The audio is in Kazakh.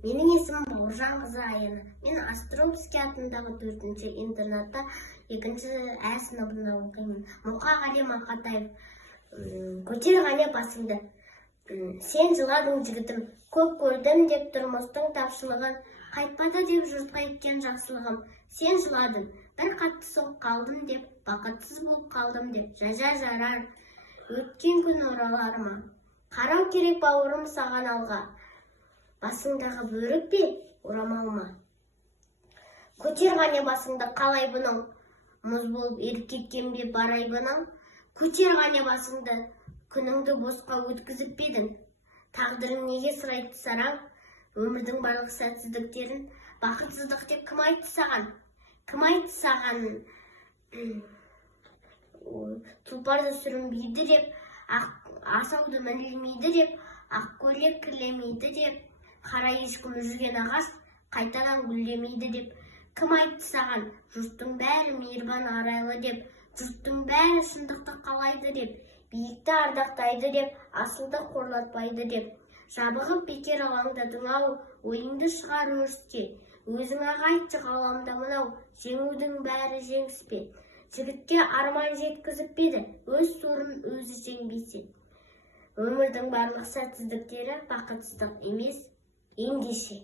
Менің есімім Бауыржан қызы Аяна. Мен Островский атындағы 4-ші интернатта 2-ші Ә сыныбында оқимын. Мұқағали Мақатаев. Көтер ғане басыңды. Сен жыладың жігітім, көп көрдім деп тұрмыстың тапшылығын, қайтпады деп жұртқа еткен жақсылығым. Сен жыладың, бір қатты соқ қалдым деп, бақытсыз болып қалдым деп, жарар. Өткен күн оралар ма? Қарау керек бауырым саған алға. Басыңдағы бөрік пе, орамал ма? Көтер ғане басыңды қалай бұның, мұз болып еріп кеткен бе барай бұның? Көтер ғане басыңды, күніңді босқа өткізіп бедің. Тағдырың неге сұрайды сараң? Өмірдің барлық сәтсіздіктерін бақытсыздық деп кім айтты саған? Кім айтты саған? Тұлпарды сүрінбейді деп, асауды мінілмейді деп, ақ көйлек кірлемейді деп, қара ешкім жүрген ағаш қайтадан гүлдемейді деп, кім айтты саған? Жұрттың бәрі мейірбан арайлы деп, жұрттың бәрі шындықты қалайды деп, биікті ардақтайды деп, асылды қорлатпайды деп, жабығып бекер алаңдадың-ау, ойыңды шығар өріске. Өзің-ақ айтшы ғаламда мынау, жеңудің бәрі жеңіс пе? Жігітке арман жеткізіп беді, өз сорын өзі жеңбейсе. Өмірдің барлық сәтсіздіктері бақытсыздық емес, ендеше.